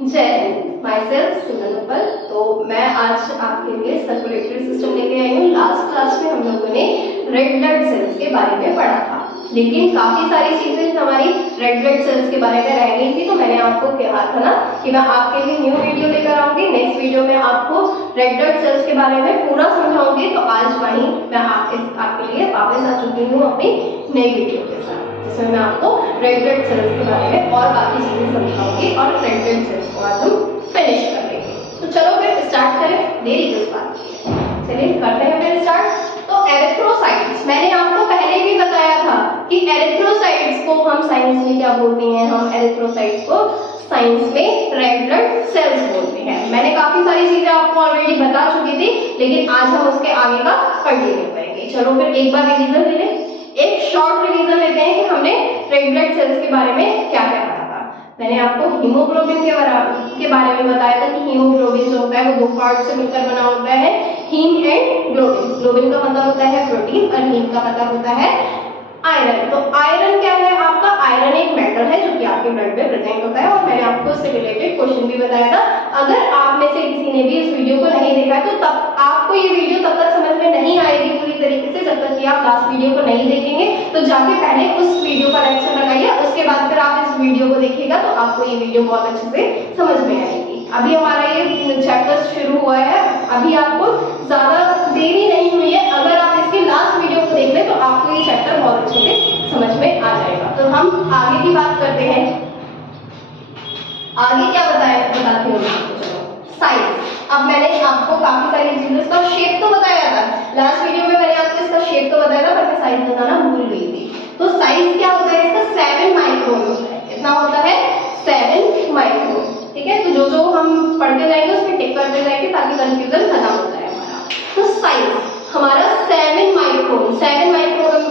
My self सिमरन उपल। तो मैं आज आपके लिए सर्कुलेटरी सिस्टम लेके आई हूँ। लास्ट क्लास में हम लोगों ने रेड ब्लड सेल्स के बारे में पढ़ा था, लेकिन काफी सारी चीजें हमारी रेड ब्लड सेल्स के बारे में रह गई थी। तो मैंने आपको कहा था ना कि मैं आपके लिए न्यू वीडियो लेकर आऊंगी। नेक्स्ट वीडियो में आपको रेड ब्लड सेल्स के बारे में पूरा समझाऊंगी। तो आज वहीं मैं आपके लिए वापस आ चुकी हूँ अपनी नई वीडियो के साथ, जिसमें मैं आपको रेड ब्लड सेल्स के बारे में और बाकी चीजें समझाऊंगी और रेड ब्लड सेल्स को आज हम फिनिश कर लेंगे। तो चलो फिर स्टार्ट करें, देरी किस बात की है, चलिए करते हैं फिर स्टार्ट। तो एरिथ्रोसाइट्स, मैंने आपको पहले भी बताया था कि एरिथ्रोसाइट्स को हम साइंस में क्या बोलते हैं, हम एरिथ्रोसाइट्स को साइंस में रेड ब्लड सेल्स बोलते हैं। मैंने काफी सारी चीजें आपको ऑलरेडी बता चुकी थी, लेकिन आज हम उसके आगे का कंटिन्यू करेंगे। चलो फिर एक बार रिवीजन ले लें, एक शॉर्ट रिवीजन लेते हैं कि हमने रेड ब्लड सेल्स के बारे में क्या क्या पढ़ा था। मैंने आपको हीमोग्लोबिन के बारे में बताया था कि हीमोग्लोबिन जो होता है वो दो पार्ट से मिलकर बना होता है, हीम एंड ग्लोबिन। ग्लोबिन का मतलब होता है प्रोटीन और हीम का मतलब होता है आयरन। तो आयरन क्या है आपका, आयरन एक मेटल है जो कि आपके ब्लड में प्रेजेंट होता है। और मैंने आपको उससे रिलेटेड क्वेश्चन भी बताया था। अगर आप में से किसी ने भी इस वीडियो को नहीं देखा है तो तब आपको ये वीडियो तब तक समझ में नहीं आएगी पूरी तरीके से जब तक कि आप लास्ट वीडियो को नहीं देखेंगे। तो जाके पहले उस वीडियो का लेक्चर लगाइए, उसके बाद फिर आप इस वीडियो को देखिएगा तो आपको ये वीडियो बहुत अच्छे से समझ में आएगी। अभी हमारा ये चैप्टर शुरू हुआ है, अभी आपको ज्यादा देरी नहीं हुई है। अगर आप इसके लास्ट वीडियो को देख लें तो आपको ये चैप्टर बहुत अच्छे से समझ में आ जाएगा। तो हम आगे की बात करते हैं। आगे क्या बताते हैं साइज। अब मैंने आपको काफी सारी चीजें, इसका शेप तो बताया था लास्ट वीडियो में, मैंने आपको इसका शेप तो बताया था पर मैं साइज बताना भूल गई थी। तो साइज क्या होता है इसका, 7 माइक्रोन होता है। कितना होता है, 7 माइक्रोन। ठीक है, तो जो हम पढ़ते जाएंगे उसमें टिक करते जाएंगे ताकि कंफ्यूजन खत्म हो जाए हमारा। तो साइज हमारा 7 माइक्रोन, 7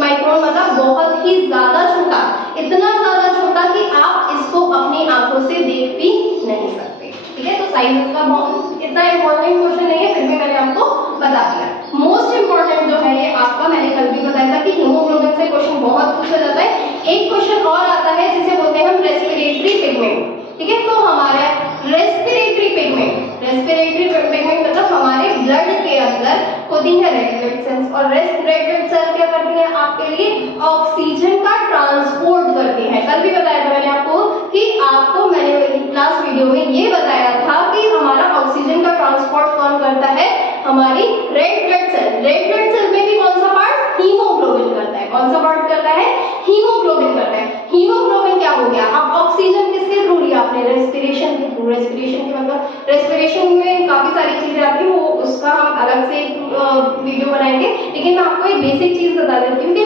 माइक्रोन मतलब बहुत ही ज्यादा छोटा, इतना ज्यादा छोटा कि आप इसको अपनी आंखों से देख भी नहीं सकते। ठीक है, तो साइज इसका बहुत इतना इंपॉर्टेंट क्वेश्चन नहीं है, फिर भी मैंने आपको बता दिया। मोस्ट इंपॉर्टेंट जो है ये आपका, मैंने कल भी बताया था कि हीमोग्लोबिन से क्वेश्चन बहुत पूछा जाता है। एक क्वेश्चन और आता है जिसे बोलते हैं हम रेस्पिरेटरी पिगमेंट। ठीक है, तो हमारा रेस्पिरेटरी पिगमेंट मतलब हमारे ब्लड के अंदर होती है रेड ब्लड सेल्स, और रेड ब्लड सेल्स क्या करती है आपके लिए, ऑक्सीजन का ट्रांसपोर्ट करती है। कल भी बताया था मैंने आपको कि आपको मैंने लास्ट वीडियो में ये बताया था कि हमारा ऑक्सीजन का ट्रांसपोर्ट कौन करता है, हमारी red blood cell. Red blood cell में भी कौन सा पार्ट, हीमोग्लोबिन करता है। कौन सा पार्ट करता है, हीमोग्लोबिन करता है। हीमोग्लोबिन क्या हो गया, अब ऑक्सीजन किसके थ्रू लिया आपने, रेस्पिरेशन के थ्रू। रेस्पिरेशन के मतलब रेस्पिरेशन में काफी सारी चीजें आती है, वो उसका हम अलग से वीडियो बनाएंगे, लेकिन मैं आपको एक बेसिक चीज बता देती हूँ कि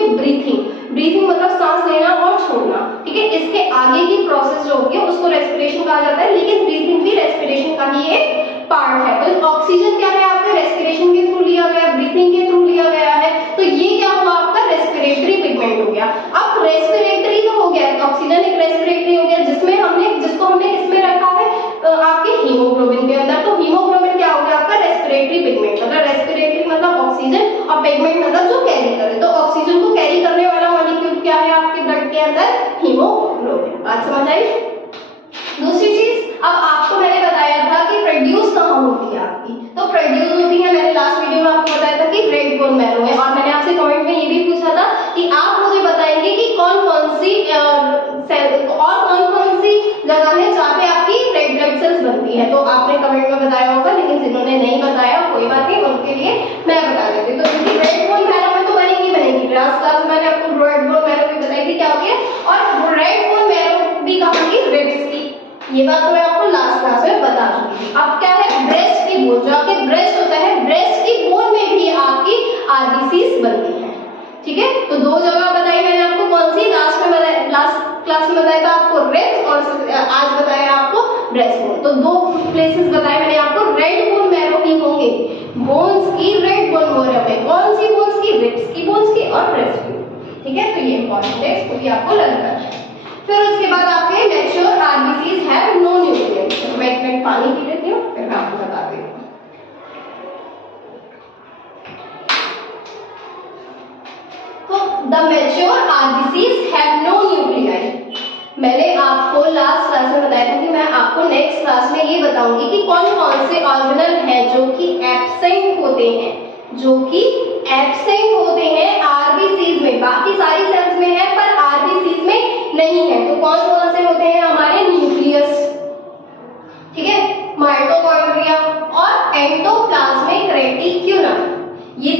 ब्रीथिंग मतलब सांस लेना और छोड़ना। ठीक है, इसके आगे की प्रोसेस जो होती है उसको रेस्पिरेशन कहा जाता है, लेकिन ब्रीथिंग भी रेस्पिरेशन का ही एक पार्ट है। तो ऑक्सीजन क्या है आपका, रेस्पिरेशन के थ्रू लिया गया, ब्रीथिंग के थ्रू लिया गया है, तो ये क्या हुआ आपका, रेस्पिरेटरी पिगमेंट हो गया। अब रेस्पिरेटरी तो हो गया, ऑक्सीजन एक रेस्पिरेटरी हो गया जिसको हमने किसमें रखा है, आपके हीमोग्लोबिन के अंदर। तो हीमोग्लोबिन क्या हो गया आपका, रेस्पिरेटरी पिगमेंट। मतलब रेस्पिरेटरी मतलब ऑक्सीजन और पिगमेंट मतलब जो कैरी करे। तो ऑक्सीजन को कैरी करने वाला मॉलिक्यूल क्या है आपके ब्लड के अंदर, हीमोग्लोबिन। बात समझ आई। दूसरी चीज, अब आपको मैंने बताया था कि प्रोड्यूस कहाँ होती है आपकी, तो प्रोड्यूस होती है, मैंने लास्ट वीडियो में आपको बताया था कि रेड बोन मैरो में। और मैंने आपसे कमेंट में ये भी पूछा था कि आप मुझे बताएंगे कि कौन कौन सी जगह है जहाँ पे आपकी रेड ब्लड सेल्स बनती है। तो आपने कमेंट में बताया होगा, लेकिन जिन्होंने नहीं बताया कोई बात नहीं, उनके लिए मैं बता देती हूँ। तो क्योंकि रेड बोन मैरो में तो बनेगी, लास्ट क्लास में मैंने आपको रेड बोन मैरो भी बताई थी क्या होती है, और रेड बोन मैरो भी कहाँ की, रिब्स की। ये बात तो मैं आपको लास्ट क्लास में बता चुकी थी। अब क्या है, ब्रेस्ट की बोन, जो आपके ब्रेस्ट होता है, ब्रेस्ट की बोन में भी आपकी आरबीसीज बनती है। ठीक है, तो दो जगह बताई मैंने आपको, कौन सी, लास्ट क्लास में बताया था आपको रिब्स, और आज बताया आपको ब्रेस्ट बोन। तो दो प्लेसेस बताए मैंने आपको, रेड बोन मैरो की होंगे, बोन्स की रेड बोन मैरो में। कौन सी बोन्स की, रिब्स की बोन्स की और ब्रेस्ट की। ठीक है, तो ये इंपॉर्टेंट है, इसको भी आपको लर्न करना है। फिर उसके बाद आपके mature RBCs have no nucleus. मैं एक मिनट पानी पी लेती हूँ, फिर मैं आपको बताती हूँ। तो the mature RBCs have no nuclei. मैंने आपको आपको लास्ट क्लास में बताया था कि मैं आपको नेक्स्ट क्लास में ये बताऊंगी कि कौन कौन से ऑर्गेनल हैं जो कि एब्सेंट होते हैं, आरबीसीज में। बाकी सारी सेल्स में है पर आरबीसीज में नहीं है। तो कौन कौन से होते हैं हमारे? न्यूक्लियस, ठीक है, माइटोकॉन्ड्रिया और एंडोप्लाज्मिक रेटिक्यूलम। ये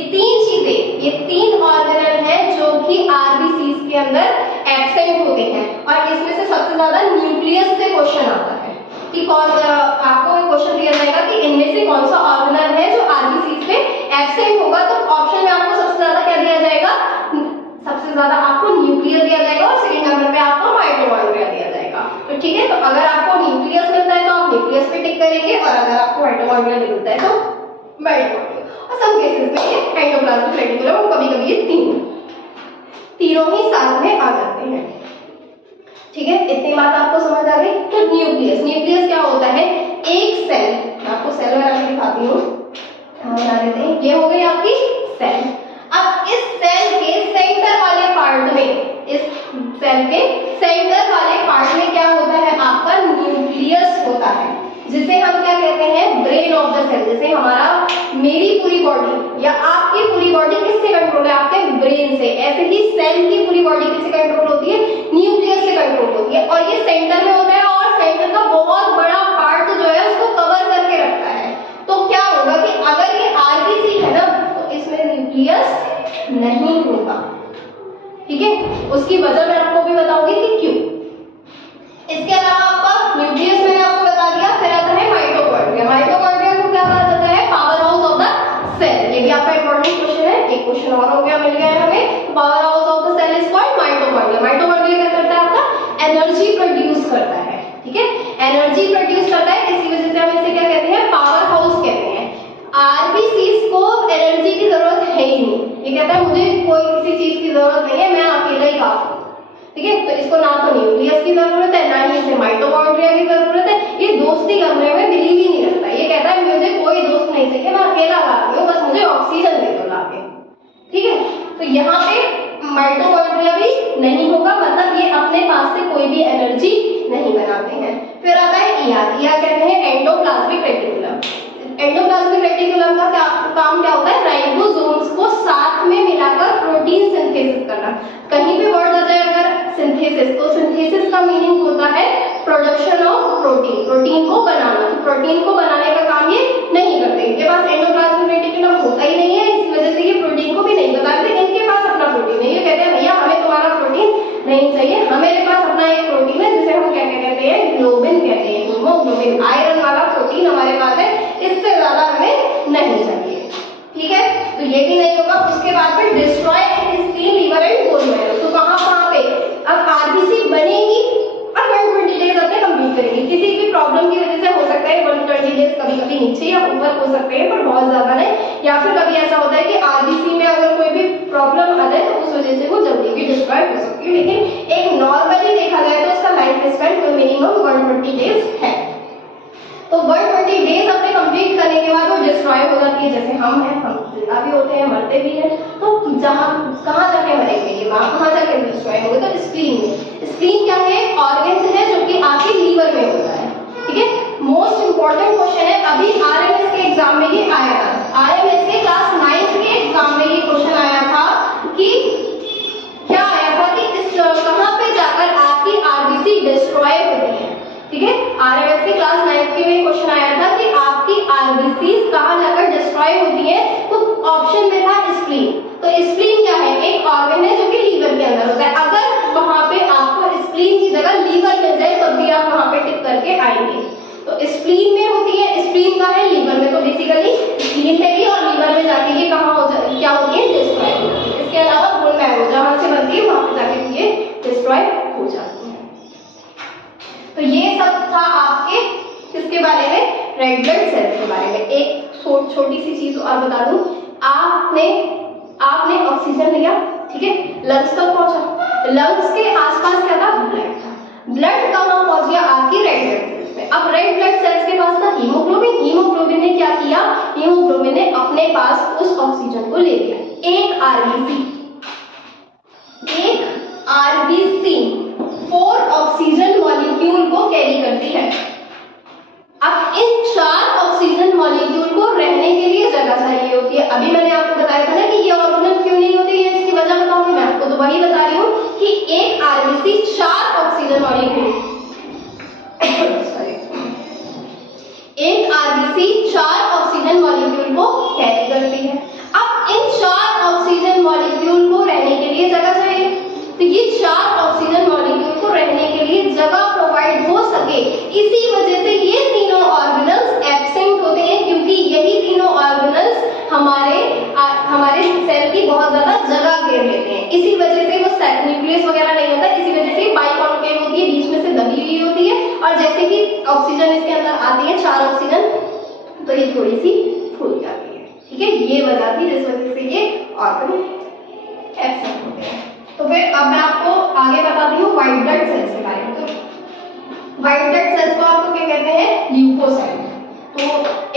तीन ऑर्गेनल हैं जो कि आरबीसीज के अंदर एब्सेंट होते हैं। और इसमें से सबसे ज्यादा न्यूक्लियस से क्वेश्चन आता है कि कौन, आपको एक क्वेश्चन दिया जाएगा कि इनमें से कौन सा ऑर्गेनल है जो आरबीसीज में एब्सेंट होगा। तो ऑप्शन में आपको सबसे ज्यादा क्या दिया जाएगा? सबसे ज्यादा आपको न्यूक्लियस दिया जाएगा और सेकंड नंबर पे आपको माइटोकॉन्ड्रिया दिया जाएगा। तो ठीक है, तो अगर आपको न्यूक्लियस मिलता है तो आप न्यूक्लियस पे टिक करेंगे, और अगर आपको माइटोकॉन्ड्रिया मिलता है तो माइटोकॉन्ड्रिया। और सम केसेस में ये एंडोप्लाज्मिक रेटिकुलम और कभी-कभी ये तीनों ही साथ में आ जाते हैं। ठीक है, इतनी बात आपको समझ आ गई। तो न्यूक्लियस क्या होता है? एक सेल, मैं आपको सेल में दिखाती हूँ, बना देते हैं। ये हो गई आपकी सेल। अब इस सेल के सेंटर वाले पार्ट में क्या होता है? आपका न्यूक्लियस होता है, जिसे हम क्या कहते हैं? Brain of the cell. जैसे मेरी पूरी बॉडी या आपकी पूरी बॉडी किससे कंट्रोल है? आपके ब्रेन से। ऐसे ही सेल की पूरी बॉडी किससे कंट्रोल होती है? न्यूक्लियस से कंट्रोल होती है। और ये सेंटर में होता है और सेंटर का बहुत बड़ा पार्ट जो है उसको कवर करके रखता है। तो क्या होगा कि अगर ये आरबीसी है ना, तो इसमें न्यूक्लियस नहीं होगा। ठीक है, उसकी वजह मैं आपको भी बताऊंगी कि क्यों। इसके अलावा आपका न्यूक्लियस मैंने आपको बता दिया। फिर आता है माइटोकॉन्ड्रिया को क्या कहा जाता है? Powerhouse of the cell. ये भी आपका इंपॉर्टेंट क्वेश्चन है, एक क्वेश्चन और हो गया, मिल गया है हमें। Powerhouse of the cell is called mitochondria. Mitochondria क्या करता है? आपका एनर्जी प्रोड्यूस करता है। ठीक है, एनर्जी प्रोड्यूस करता है, इसी वजह से हम इसे क्या कहते हैं? पावर हाउस कहते हैं। आरबीसीज को एनर्जी की जरूरत है ही नहीं। ये कहता है मुझे कोई किसी चीज की जरूरत नहीं है, मैं अकेला ही काफी हूं। ठीक है, तो इसको ना तो न्यूक्लियस की जरूरत है, ना ही इसे माइटोकॉन्ड्रिया की जरूरत है। ये दोस्ती करने में बिलीव ही नहीं रखता। ये कहता है मुझे कोई दोस्त नहीं चाहिए, मैं अकेला काफी हूं, बस मुझे ऑक्सीजन दे दो लाके। ठीक है, तो यहाँ पे माइटोकॉन्ड्रिया भी नहीं होगा, मतलब ये अपने पास से कोई भी एनर्जी नहीं बनाते हैं। फिर आता है ईआर कहते हैं एंडोप्लाज्मिक रेटिकुलम। एंडोप्लाज्मिक रेटिकुलम का काम क्या होता है? राइबोसोम्स को साथ में मिलाकर प्रोटीन सिंथेसिस करना। कहीं पे वर्ड आ जाए अगर सिंथेसिस, तो सिंथेसिस का मीनिंग होता है प्रोडक्शन ऑफ प्रोटीन, प्रोटीन को बनाना। तो प्रोटीन को बनाने का काम ये नहीं करते। इनके पास एंडोप्लाज्मिक रेटिकुलम होता ही नहीं है, इस वजह से ये प्रोटीन को भी नहीं बताते। इनके पास अपना प्रोटीन है। ये कहते हैं भैया हमें तुम्हारा प्रोटीन नहीं चाहिए, हमारे पास अपना एक प्रोटीन है जिसे हम क्या कहते हैं? ग्लोबिन कहते हैं। हीमोग्लोबिन, आयरन वाला प्रोटीन हमारे पास है, इससे ज्यादा हमें नहीं चाहिए। ठीक है, तो ये भी नहीं होगा। उसके बाद फिर destroy spleen, liver and bone marrow. तो कहां पे अब आरबीसी बनेगी और 120 डेज अपने कंप्लीट करेगी। किसी भी प्रॉब्लम की वजह से हो सकता है 120 डेज कभी-कभी नीचे या ऊपर हो सकते हैं, पर बहुत ज्यादा नहीं। या फिर कभी ऐसा होता है कि आरबीसी में अगर कोई भी प्रॉब्लम आ जाए तो उस वजह से वो जल्दी भी डिस्ट्रॉय हो सकती है। लेकिन एक नॉर्मली देखा जाए तो उसका लाइफ स्पैन मिनिमम 120 डेज है। तो 120 डेज अपने कंप्लीट करने के बाद वो डिस्ट्रॉय हो जाती है। जैसे हम हैं, हम जिंदा भी होते हैं, मरते भी हैं। तो कहाँ जाके मरेंगे ये? कहाँ जाके डिस्ट्रॉय होंगे? तो स्प्लीन में। स्प्लीन क्या है? ऑर्गन है जो कि आपके लीवर में होता है। ठीक है, मोस्ट इंपॉर्टेंट क्वेश्चन है। अभी आरएमएस के एग्जाम में ये आया था। आरएमएस के क्लास 9th के एग्जाम में ये क्वेश्चन आया था कि क्या आया था कि कहाँ पे जाकर आपकी आरबीसी डिस्ट्रॉय होती है। ठीक है, आरएमएस के क्लास 9th के में क्वेश्चन आया था कि आपकी आरबीसी कहां जाकर डिस्ट्रॉय होती है। तो ऑप्शन में था स्प्लीन। तो स्प्लीन क्या है? एक ऑर्गन है जो कि लीवर के अंदर होता है। अगर वहां पे आपको स्प्लीन की जगह लीवर मिल जाए तब भी आप वहां पे टिक करके आएंगे। तो स्प्लीन में होती है, स्प्लीन का है लीवर में। तो बेसिकली स्प्लीन में भी और लीवर में जाके ये कहां हो जाती, क्या होती है? डिस्ट्रॉय हो जाती है। इसके अलावा बोन मैरो जहां से बनती है वहां पे जाके ये डिस्ट्रॉय हो जाती है। तो ये सब था आपके किसके बारे में? रेड ब्लड सेल्स के बारे में। एक छोटी सी चीज और बता दूं, आपने ऑक्सीजन लिया, ठीक है, लंग्स तक पहुंचा। लंग्स के आसपास क्या था? ब्लड था। ब्लड कहां पहुंच गया? आपकी रेड ब्लड सेल्स में। अब रेड ब्लड सेल्स के पास था हीमोग्लोबिन। हीमोग्लोबिन ने क्या किया? हीमोग्लोबिन ने अपने पास उस ऑक्सीजन को ले लिया। एक आरबीसी 4 ऑक्सीजन मॉलिक्यूल को कैरी करती है। अब इन 4 ऑक्सीजन मॉलिक्यूल को रहने के लिए जगह चाहिए होती है। अभी मैंने आपको बताया था ना कि ये ऑर्गेनल क्यों नहीं होती है, इसकी वजह बताऊंगी मैं आपको, तो वही बता रही हूँ कि एक आरबीसी 4 ऑक्सीजन मॉलिक्यूल एक आरबीसी 4 ऑक्सीजन मॉलिक्यूल को कैरी करती है। अब इन 4 ऑक्सीजन मॉलिक्यूल को रहने के लिए जगह चाहिए, तो ये 4 ऑक्सीजन मॉलिक्यूल को रहने के लिए जगह प्रोवाइड हो सके, इसी वजह से ये तीनों ऑर्गेनल्स एब्सेंट होते हैं, क्योंकि यही तीनों ऑर्गेनल्स हमारे सेल की बहुत ज्यादा जगह घेर लेते हैं। इसी वजह से वो न्यूक्लियस वगैरह नहीं होता, इसी वजह से बाइकॉन्केव होती है, बीच में से दबी हुई होती है, और जैसे कि ऑक्सीजन इसके अंदर आती है 4 ऑक्सीजन, तो ये थोड़ी सी फूल जाती है। ठीक है, ये वजह थी जिस वजह से ये ऑर्गन एब्सेंट होते हैं। तो फिर अब मैं आपको आगे बताती हूँ व्हाइट ब्लड सेल्स के बारे में। तो व्हाइट ब्लड सेल्स को आपको क्या कहते हैं, ल्यूकोसाइट। तो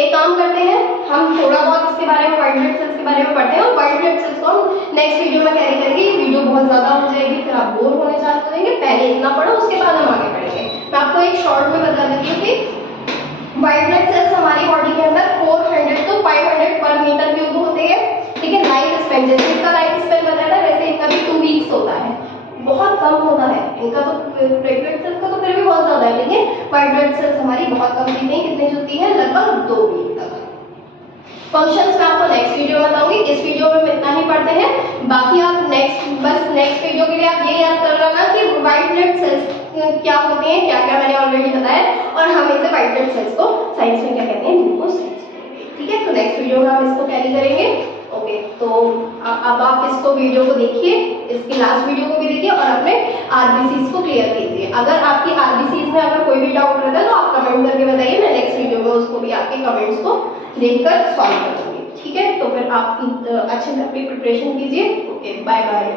एक काम करते हैं, हम थोड़ा बहुत इसके बारे में व्हाइट ब्लड सेल्स के बारे में पढ़ते हैं, और व्हाइट ब्लड सेल्स को हम नेक्स्ट वीडियो में कैरी करेंगे। वीडियो बहुत ज्यादा हो जाएगी, फिर आप बोर होने चालू करेंगे, पहले इतना पढ़ो उसके बाद हम आगे बढ़ेंगे। मैं आपको एक शॉर्ट में बता देती हूँ कि व्हाइट ब्लड सेल्स हमारी बॉडी के अंदर 400 to 500 पर मीटर क्यूब होते हैं। ठीक है, लाइफ स्पेन, जैसे इसका लाइफ स्पेन बताया था वैसे इनका भी 2 वीक्स होता है, बहुत कम होता है इनका, तो रेड ब्लड सेल्स का तो फिर भी बहुत ज्यादा है, लेकिन व्हाइट ब्लड सेल्स हमारी बहुत कम जीती हैं। कितनी जीती है, लगभग 2 वीक तक। फंक्शंस मैं आपको नेक्स्ट वीडियो में बताऊंगी, इस वीडियो में इतना ही पढ़ते हैं। बाकी आप नेक्स्ट वीडियो के लिए आप ये याद कर लेना कि व्हाइट ब्लड सेल्स क्या होते हैं, क्या क्या मैंने ऑलरेडी बताया, और हम इसे व्हाइट ब्लड सेल्स को साइंस में क्या कहते हैं, ल्यूकोसाइट्स। ठीक है, तो नेक्स्ट वीडियो में हम इसको कैरी करेंगे। ओके, तो अब आप इसको वीडियो को देखिए, इसकी लास्ट वीडियो को भी देखिए, और अपने आरबीसीज को क्लियर कीजिए। अगर आपकी आरबीसीज में अगर कोई भी डाउट रहता है तो आप कमेंट करके बताइए, मैं नेक्स्ट वीडियो में उसको भी आपके कमेंट्स को देखकर सॉल्व कर दूंगी। ठीक है, तो फिर आप अच्छे से अपनी प्रिपरेशन कीजिए। Okay, bye bye.